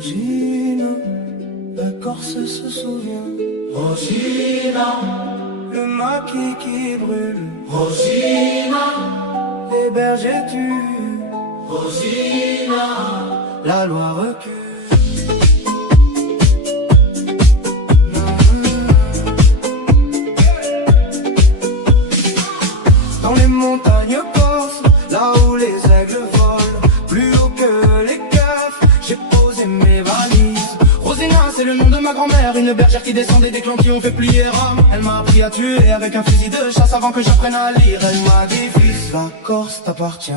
Rosina, la Corse se souvient. Rosina, Le maquis qui brûle. Rosina, Les bergers tuent. Rosina, La loi recule. Dans les montagnes corses, là où les aigles volent, plus haut que les keufs, j'ai posé mes valises. Rosina, c'est le nom de ma grand-mère, une bergère qui descendait des clans qui ont fait plier Rome. Elle m'a appris à tuer avec un fusil de chasse avant que j'apprenne à lire. Elle m'a dit, fils, la Corse t'appartient.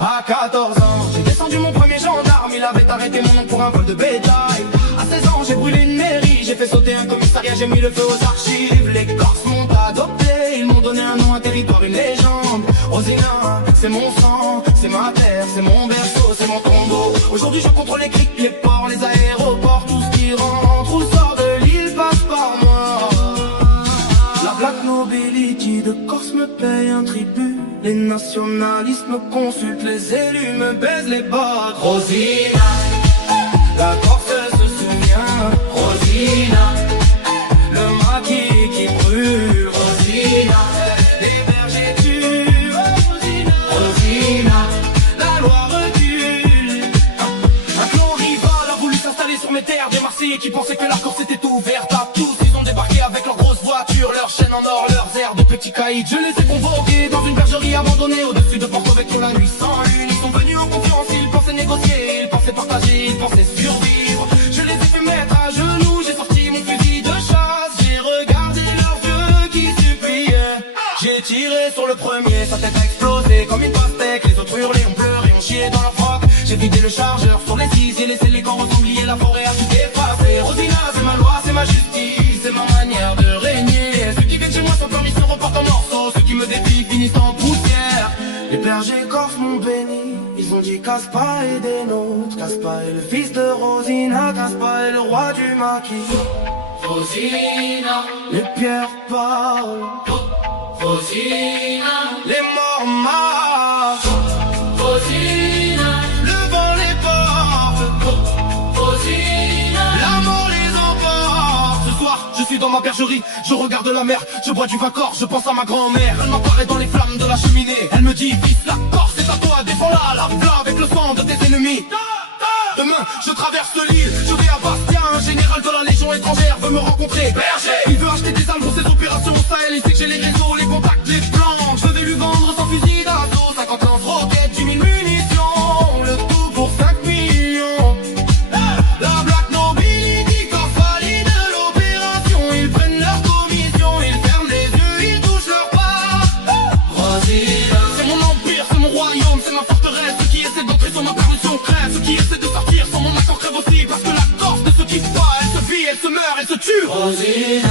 À 14 ans, j'ai descendu mon premier gendarme, il avait arrêté mon nom pour un vol de bétail. À 16 ans, j'ai brûlé une mairie, j'ai fait sauter un commissariat, j'ai mis le feu aux archives. Les Corses m'ont adopté, ils m'ont donné un nom, un territoire, une légende. Rosina, c'est mon sang, c'est ma terre, c'est mon berceau, c'est mon tombeau. Aujourd'hui je contrôle les criques, les ports, les aéroports, tout ce qui rentre ou sort de l'île passe par moi. La Black Nobility de Corse me paye un tribut. Les nationalistes me consultent, les élus me baisent les bottes. Rosina, La Corse se souvient. Rosina, Le maquis qui brûle. Rosina, Les bergers tuent. Rosina, La loi recule. Un clan rival a voulu s'installer sur mes terres. Des Marseillais qui pensaient que la Corse était ouverte à tous. Ils ont débarqué avec leurs grosses voitures, leurs chaînes en or, leurs airs de petits caïds. Je les ai convoqués dans une bergerie abandonnée au-dessus de Porto Vecchio la nuit sans lune. Ils sont venus en confiance, ils pensaient négocier, ils pensaient partager, ils pensaient survivre. Je les ai fait mettre à genoux, j'ai sorti mon fusil de chasse. J'ai regardé leurs yeux qui suppliaient. J'ai tiré sur le premier, sa tête a explosé comme une pastèque. Les autres hurlaient, ont pleuré, ont chié dans leur froc. J'ai vidé le chargeur sur les six, j'ai laissé les corps oublier, la forêt a tout effacé. Rosina, c'est ma loi, c'est ma justice, c'est ma manière de régner. Ceux qui viennent chez moi sans permission repartent en morceaux, ceux qui me défient finissent en poussière. Les bergers corses m'ont béni, ils ont dit Caspa est des nôtres. Caspa est le fils de Rosina, Caspa est le roi du maquis. Rosina, Les pierres parlent, Rosina, les morts marchent, Rosina, le vent les porte, Rosina, la mort les emporte. Ce soir, je suis dans ma bergerie, je regarde la mer, je bois du vin corse, je pense à ma grand-mère. Elle m'apparaît dans les flammes de la cheminée, elle me dit, fils, la Corse est à toi, défends-la, lave-la avec le sang de tes ennemis. Demain, je traverse l'île, je vais à Bastia, un général de la Légion étrangère veut me rencontrer. Berger, il veut acheter des armes pour ses opérations au Sahel, il sait que j'ai les réseaux, les contacts, les plans. Je vais lui vendre son fusil d'assaut, 50 lance-roquettes, 10 000 munitions, le tout pour 5 millions. La Black Nobility Corse valide l'opération, ils prennent leur commission, ils ferment les yeux, ils touchent leur part. Rosina, C'est mon empire, c'est mon royaume, c'est ma forteresse. Ceux qui essaient d'entrer sur ma permission crèvent, ceux qui essaient de sortir sur mon accent crèvent aussi. Parce que la Corse ne se quitte pas, elle se vit, elle se meurt, elle se tue. Rosina,